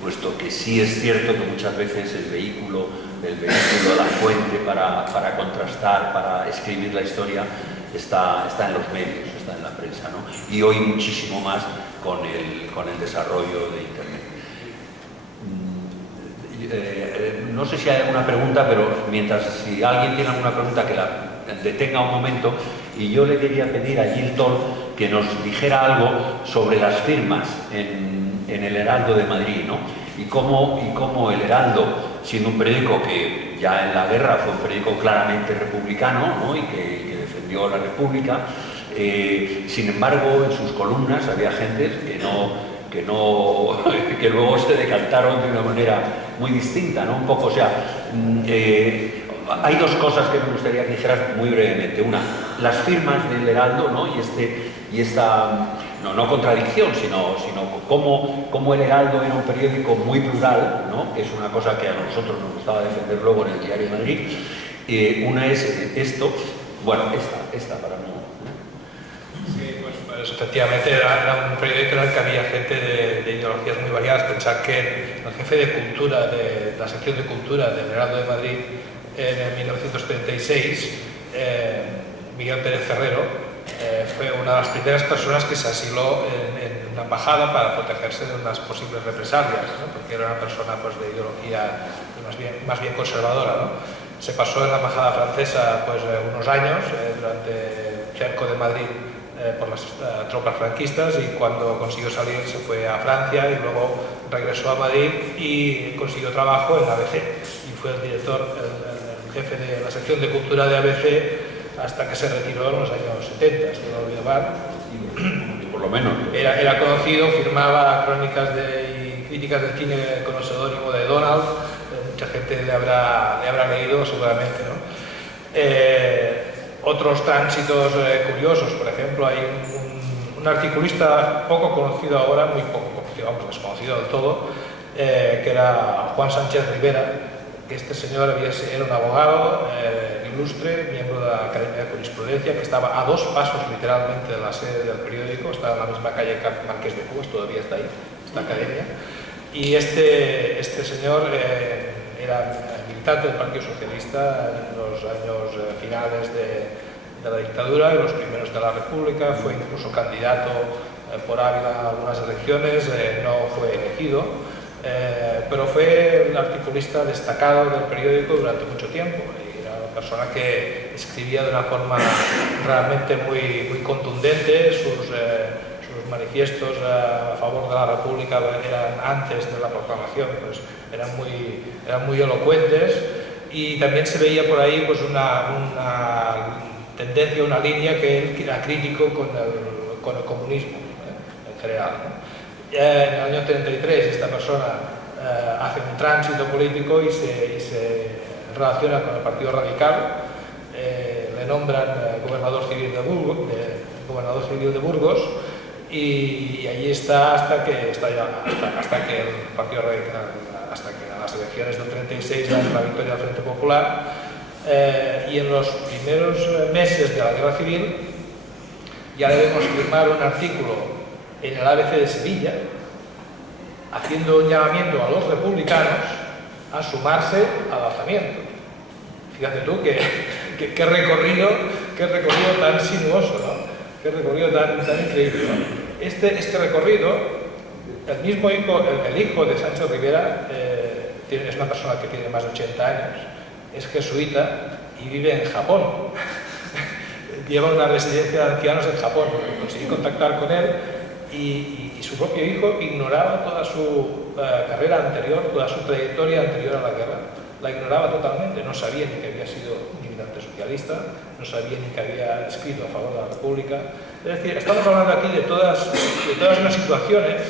puesto que sí es cierto que muchas veces el vehículo, la fuente para contrastar, para escribir la historia, está en los medios, está en la prensa, ¿no? Y hoy muchísimo más con el desarrollo de Internet. No sé si hay alguna pregunta, pero si alguien tiene alguna pregunta, que la detenga un momento. Y yo le quería pedir a Gil Toll que nos dijera algo sobre las firmas en el Heraldo de Madrid, ¿no? Y cómo el Heraldo, siendo un periódico que ya en la guerra fue un periódico claramente republicano, ¿no? y que defendió la República, sin embargo, en sus columnas había gente que luego se decantaron de una manera muy distinta, ¿no? Un poco, o sea, hay dos cosas que me gustaría que dijeras muy brevemente. Una, las firmas del Heraldo, ¿no? y esta no contradicción, sino cómo el Heraldo era un periódico muy plural, ¿no? Que es una cosa que a nosotros nos gustaba defender luego en el Diario de Madrid. Una es esto, bueno, esta para no... Sí, pues efectivamente era un periódico en el que había gente de ideologías muy variadas. Pensar que el jefe de cultura, de la sección de cultura del Heraldo de Madrid en 1936, Miguel Pérez Ferrero, fue una de las primeras personas que se asiló en una embajada para protegerse de unas posibles represalias, ¿no? Porque era una persona, pues, de ideología más bien conservadora, ¿no? Se pasó en la embajada francesa, pues, unos años durante el cerco de Madrid por las tropas franquistas, y cuando consiguió salir se fue a Francia y luego regresó a Madrid y consiguió trabajo en ABC y fue el director, el jefe de la sección de cultura de ABC hasta que se retiró en los años 70, si no lo olvido mal. Y por lo menos. Era conocido, firmaba crónicas y críticas del cine con el seudónimo de Donald. Mucha gente le habrá leído seguramente, ¿no? Otros tránsitos curiosos, por ejemplo, hay un articulista poco conocido ahora, muy poco conocido, vamos, desconocido del todo, que era Juan Sánchez Rivera, que este señor era un abogado ilustre, miembro de la Academia de Jurisprudencia, que estaba a 2 pasos literalmente de la sede del periódico, estaba en la misma calle que Marqués de Cubas, todavía está ahí, esta academia, y este señor era militante del Partido Socialista en los años finales de la dictadura y los primeros de la República. Fue incluso candidato por Ávila a algunas elecciones, no fue elegido, pero fue un articulista destacado del periódico durante mucho tiempo. Era una persona que escribía de una forma realmente muy contundente. Sus manifiestos a favor de la República eran antes de la proclamación, pues eran muy elocuentes, y también se veía por ahí, pues, una tendencia, una línea que él era crítico con el comunismo en general, ¿no? En el año 33 esta persona hace un tránsito político y se relaciona con el Partido Radical. Le nombran gobernador civil de Burgos, y allí está hasta que el Partido Radical, hasta que en las elecciones del 36 da la victoria del Frente Popular. Y en los primeros meses de la Guerra Civil ya debemos firmar un artículo en el ABC de Sevilla haciendo un llamamiento a los republicanos a sumarse al alzamiento. Fíjate tú qué recorrido tan sinuoso, ¿no? Qué recorrido tan increíble, ¿no? Este recorrido, el hijo de Sánchez Rivera, es una persona que tiene más de 80 años, es jesuita y vive en Japón. Lleva una residencia de ancianos en Japón. Conseguí contactar con él y su propio hijo ignoraba toda su carrera anterior, toda su trayectoria anterior a la guerra. La ignoraba totalmente, no sabía ni que había sido un militante socialista, no sabía ni que había escrito a favor de la República. Es decir, estamos hablando aquí de todas unas situaciones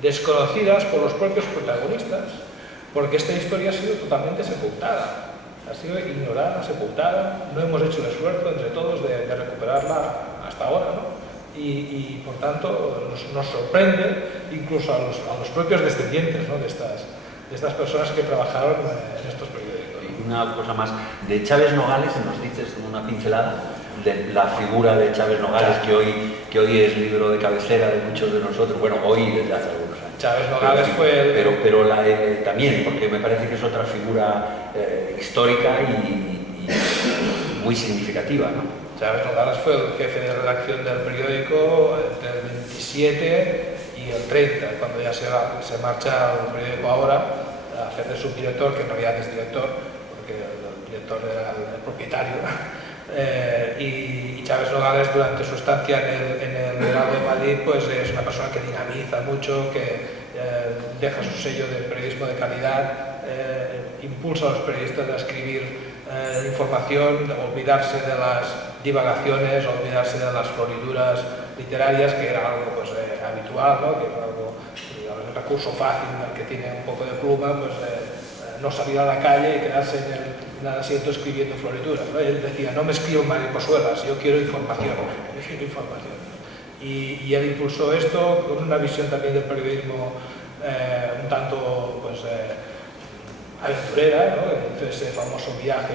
desconocidas por los propios protagonistas, porque esta historia ha sido totalmente sepultada, ha sido ignorada, sepultada. No hemos hecho el esfuerzo entre todos de recuperarla hasta ahora, ¿no? Y por tanto nos sorprende incluso a los propios descendientes, ¿no? de estas personas que trabajaron en estos periódicos. Y una cosa más, de Chávez Nogales, nos dices una pincelada de la figura de Chávez Nogales, que hoy es libro de cabecera de muchos de nosotros, bueno, hoy desde hace algunos años. Chávez Nogales fue el... Pero también, porque me parece que es otra figura histórica y muy significativa, ¿no? Chávez Nogales fue el jefe de redacción del periódico entre el 27 y el 30, cuando ya se marcha al periódico Ahora a hacer de subdirector, que en realidad es director, porque el director era el propietario. Y Chávez Nogales, durante su estancia en el Heraldo de Madrid, pues es una persona que dinamiza mucho, que deja su sello de periodismo de calidad, impulsa a los periodistas a escribir información, a olvidarse de las divagaciones, a olvidarse de las floriduras literarias, que era algo pues, habitual, ¿no? Que era algo, digamos, el recurso fácil del que tiene un poco de pluma, pues no salir a la calle y quedarse en el asiento escribiendo florituras, ¿no? Él decía, no me escribo mariposuelas, yo quiero información, quiero información. Y él impulsó esto con una visión también del periodismo un tanto pues, aventurera, ¿no? Hizo ese famoso viaje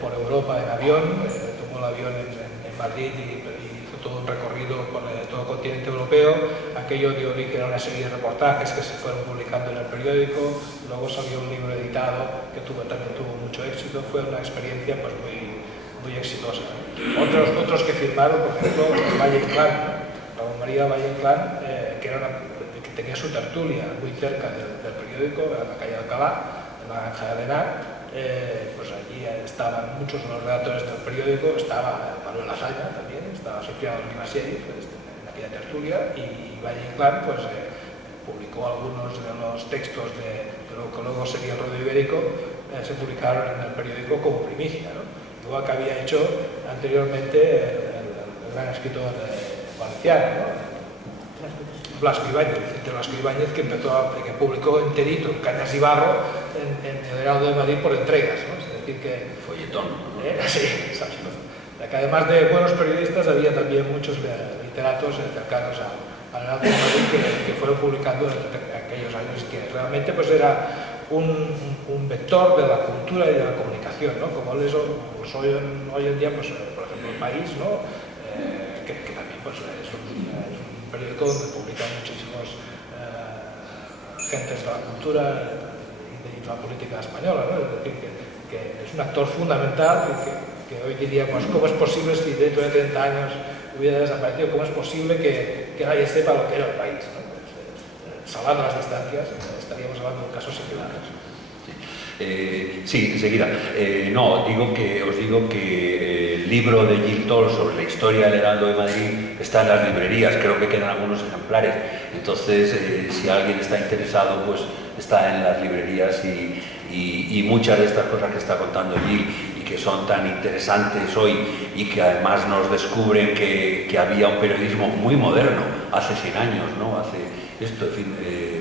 por Europa en avión, tomó el avión en Madrid y hizo todo un recorrido por todo el continente europeo. Aquello dio origen a una serie de reportajes que se fueron publicando en el periódico, luego salió un libro editado que también tuvo mucho éxito. Fue una experiencia pues, muy exitosa. Otros que firmaron, por ejemplo, Valle Inclán, Ramón María Valle Inclán, que tenía su tertulia muy cerca del periódico, en la calle Alcalá, en la Granja de Henar. Pues allí estaban muchos de los redactores del periódico, estaba Manuel Azaña también, estaba Cipriano Rivasieri en aquella tertulia, y Valle Inclán pues, publicó algunos de los textos de lo que luego sería el Rodeo Ibérico, se publicaron en el periódico como primicia, ¿no? Igual que había hecho anteriormente el gran escritor valenciano, ¿no? Blasco Ibáñez, Vicente Blasco Ibáñez, que publicó enterito Cañas y Barro en el Heraldo de Madrid por entregas, ¿no? Es decir que... Folletón, ¿no? Sí, exacto. Que además de buenos periodistas, había también muchos literatos cercanos al Heraldo de Madrid que fueron publicando en aquellos años, que realmente pues, era un vector de la cultura y de la comunicación, ¿no? Como pues hoy en día, pues, por ejemplo, El País, ¿no? Que también pues, es un periódico donde publican muchísimos gentes de la cultura y de la política española, ¿no? Es decir, que es un actor fundamental que hoy diríamos, ¿cómo es posible si dentro de 30 años hubiera desaparecido? ¿Cómo es posible que nadie sepa lo que era el país, ¿no? Salvando las distancias, estaríamos hablando de casos similares. Sí, enseguida. No, os digo que el libro de Gil Toll sobre la historia del Heraldo de Madrid está en las librerías, creo que quedan algunos ejemplares. Entonces, si alguien está interesado, pues está en las librerías y muchas de estas cosas que está contando Gil y que son tan interesantes hoy y que además nos descubren que había un periodismo muy moderno hace 100 años, ¿no? Hace esto, en fin,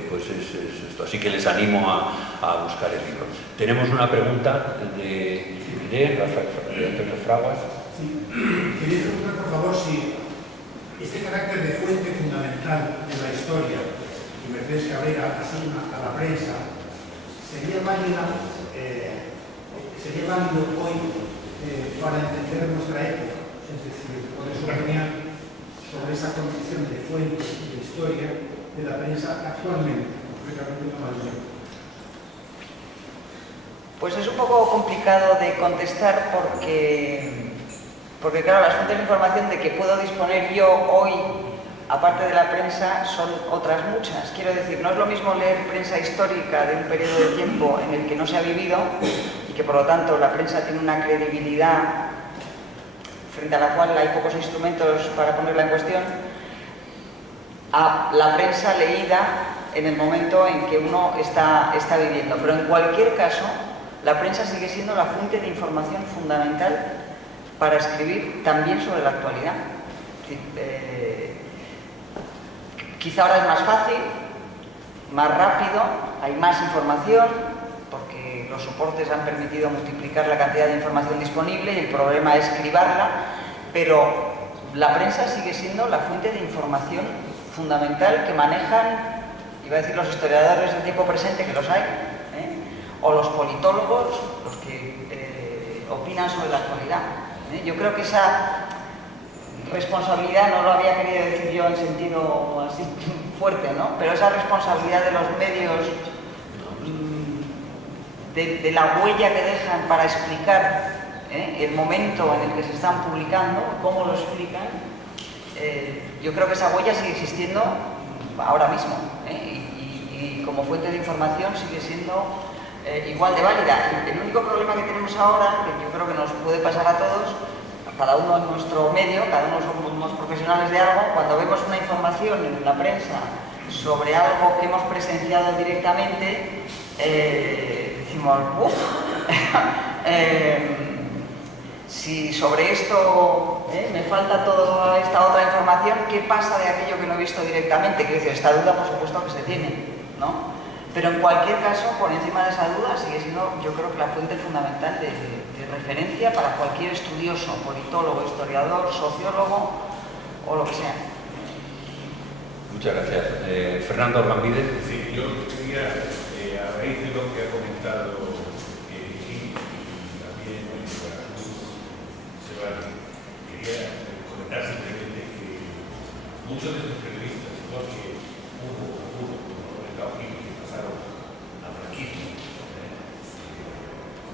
pues es esto. Así que les animo a buscar el libro. Tenemos una pregunta de Antonio Fraguas. Sí. Quería preguntar, por favor, si este carácter de fuente fundamental en la historia que Mercedes Cabrera asigna a la prensa sería válido hoy para entender nuestra época. Es decir, por eso venía sobre esa condición de fuente de historia de la prensa actualmente, concretamente en Madrid. Pues es un poco complicado de contestar porque claro, las fuentes de información de que puedo disponer yo hoy, aparte de la prensa, son otras muchas. Quiero decir, no es lo mismo leer prensa histórica de un periodo de tiempo en el que no se ha vivido y que por lo tanto la prensa tiene una credibilidad frente a la cual hay pocos instrumentos para ponerla en cuestión, a la prensa leída en el momento en que uno está viviendo. Pero en cualquier caso, la prensa sigue siendo la fuente de información fundamental para escribir también sobre la actualidad. Quizá ahora es más fácil, más rápido, hay más información, porque los soportes han permitido multiplicar la cantidad de información disponible y el problema es cribarla, pero la prensa sigue siendo la fuente de información fundamental que manejan, iba a decir los historiadores del tiempo presente, que los hay, o los politólogos, los que opinan sobre la actualidad. Yo creo que responsabilidad, no lo había querido decir yo en sentido así fuerte, ¿no? Pero esa responsabilidad de los medios, de la huella que dejan para explicar el momento en el que se están publicando, cómo lo explican, yo creo que esa huella sigue existiendo ahora mismo, y como fuente de información sigue siendo igual de válida. El único problema que tenemos ahora, que yo creo que nos puede pasar a todos, cada uno en nuestro medio, cada uno somos profesionales de algo, cuando vemos una información en la prensa sobre algo que hemos presenciado directamente, decimos, uff, si sobre esto me falta toda esta otra información, ¿qué pasa de aquello que no he visto directamente? Que esta duda, por supuesto, que se tiene, ¿no? Pero en cualquier caso, por encima de esa duda, sigue siendo, yo creo que la fuente fundamental de referencia para cualquier estudioso, politólogo, historiador, sociólogo o lo que sea. Muchas gracias. Fernando Argambide. Sí, yo quería, a raíz de lo que ha comentado Gil y también Sebastián, quería comentar simplemente que muchos de los periodistas, igual que hubo como comentado Gil, que pasaron a franquismo,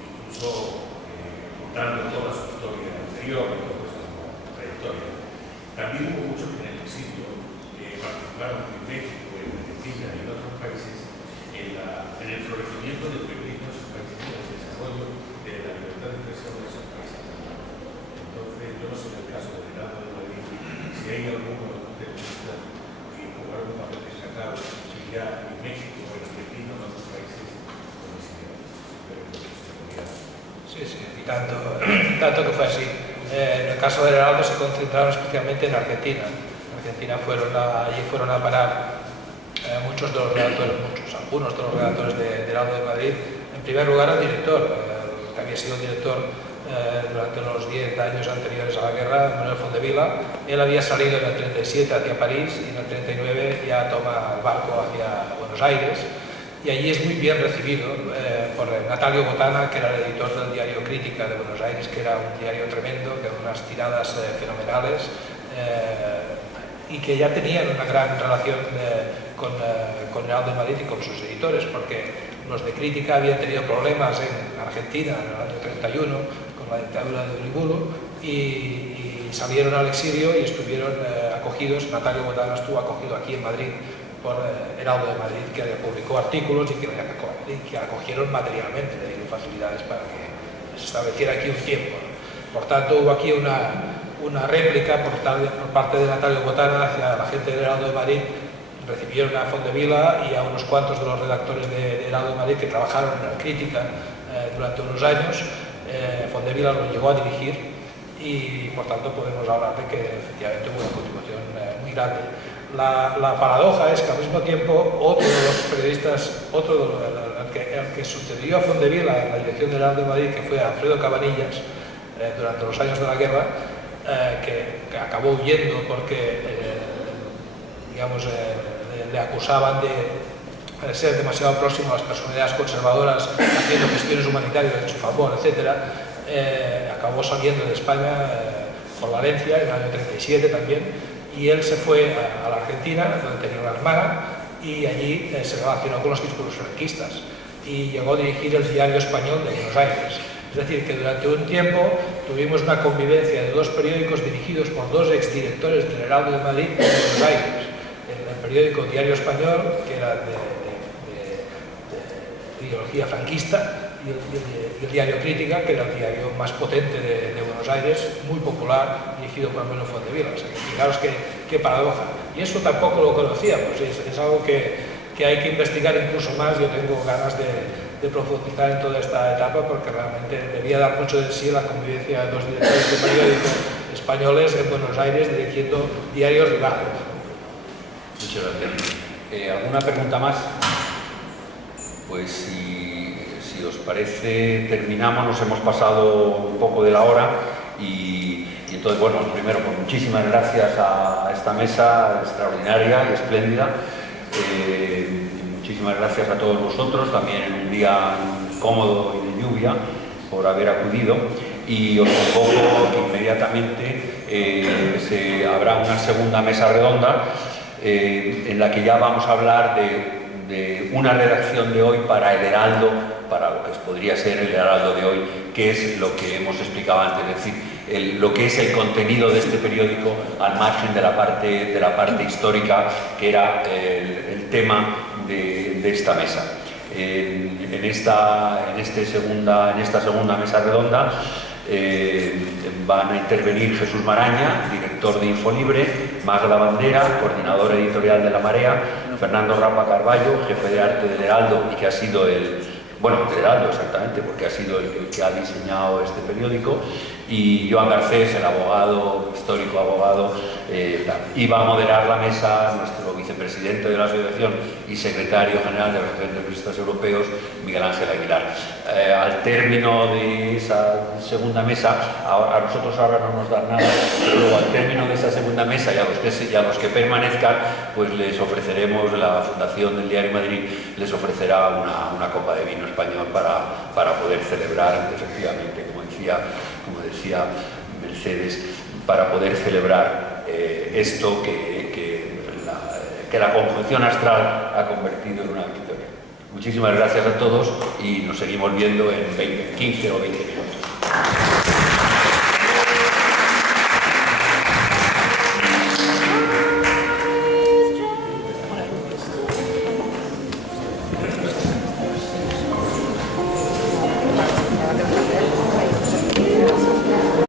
incluso contando toda su historia anterior y toda su trayectoria. También hubo muchos que en el exilio participaron en México, en Argentina y en otros países en el florecimiento del periodismo en esos países y en el desarrollo de la libertad de expresión de esos países. Entonces, yo no sé en el caso de Gerardo de Madrid si hay algún periodista que jugara un papel destacado ya en México, en Argentina o en otros países como Sí, y tanto que fue así. En el caso de Heraldo se concentraron especialmente en Argentina. En Argentina allí fueron a parar algunos de los redactores de Heraldo de Madrid. En primer lugar, el director, que había sido director durante los 10 años anteriores a la guerra, Manuel Fondevila. Él había salido en el 37 hacia París y en el 39 ya toma el barco hacia Buenos Aires. Y allí es muy bien recibido por Natalio Botana, que era el editor del diario Crítica de Buenos Aires, que era un diario tremendo, que eran unas tiradas fenomenales, y que ya tenían una gran relación con Heraldo de Madrid y con sus editores, porque los de Crítica habían tenido problemas en Argentina en el año 31 con la dictadura de Uriburu y salieron al exilio y estuvieron acogidos. Natalio Botana estuvo acogido aquí en Madrid por Heraldo de Madrid, que publicó artículos y que acogieron materialmente, le dieron facilidades para que se estableciera aquí un tiempo. Por tanto, hubo aquí una réplica por parte de Natalio Botana hacia la gente de Heraldo de Madrid. Recibieron a Fondevila y a unos cuantos de los redactores de Heraldo de Madrid que trabajaron en la Crítica durante unos años. Fondevila lo llegó a dirigir y, por tanto, podemos hablar de que efectivamente hubo una contribución muy grande. La paradoja es que al mismo tiempo otro de los periodistas, el que sucedió a Fondevila en la dirección de Heraldo de Madrid, que fue Alfredo Cabanillas, durante los años de la guerra, que acabó huyendo porque le acusaban de ser demasiado próximo a las personalidades conservadoras, haciendo gestiones humanitarias en su favor, etc. Acabó saliendo de España por Valencia en el año 37 también. Y él se fue a la Argentina, donde tenía una hermana, y allí se relacionó con los discursos franquistas y llegó a dirigir el Diario Español de Buenos Aires. Es decir, que durante un tiempo tuvimos una convivencia de dos periódicos dirigidos por dos exdirectores del Heraldo de Madrid de Buenos Aires. El periódico Diario Español, que era de ideología franquista, y el diario Crítica, que era el diario más potente de Buenos Aires, muy popular, dirigido por Manuel Fondevila. O sea, fijaros qué paradoja. Y eso tampoco lo conocíamos, es algo que hay que investigar incluso más. Yo tengo ganas de profundizar en toda esta etapa, porque realmente debía dar mucho de sí la convivencia de dos directores de periódicos españoles en Buenos Aires dirigiendo diarios rivales. Muchas gracias. ¿Alguna pregunta más? Pues si os parece, terminamos, nos hemos pasado un poco de la hora y entonces, bueno, primero, pues muchísimas gracias a esta mesa extraordinaria y espléndida. Muchísimas gracias a todos vosotros, también en un día cómodo y de lluvia, por haber acudido, y os convoco que inmediatamente habrá una segunda mesa redonda en la que ya vamos a hablar de una redacción de hoy para el Heraldo, para lo que podría ser el Heraldo de hoy, que es lo que hemos explicado antes, es decir, lo que es el contenido de este periódico al margen de la parte histórica, que era el tema de esta mesa. En esta segunda mesa redonda van a intervenir Jesús Maraña, director de Infolibre, Magda Bandera, coordinador editorial de La Marea, Fernando Rapa Carballo, jefe de arte del Heraldo y que ha sido del Heraldo exactamente, porque ha sido el que ha diseñado este periódico, y Joan Garcés, el abogado, histórico abogado, y va a moderar la mesa nuestro vicepresidente de la Asociación y secretario general de la Asociación de Periodistas Europeos, Miguel Ángel Aguilar. Al término de esa segunda mesa, a nosotros ahora no nos dan nada, pero luego al término de esa segunda mesa y a los que permanezcan, pues les ofreceremos, la Fundación del Diario Madrid les ofrecerá una copa de vino español para poder celebrar, efectivamente, como decía Mercedes, para poder celebrar esto que la conjunción astral ha convertido en una victoria. Muchísimas gracias a todos y nos seguimos viendo en 15 o 20 minutos.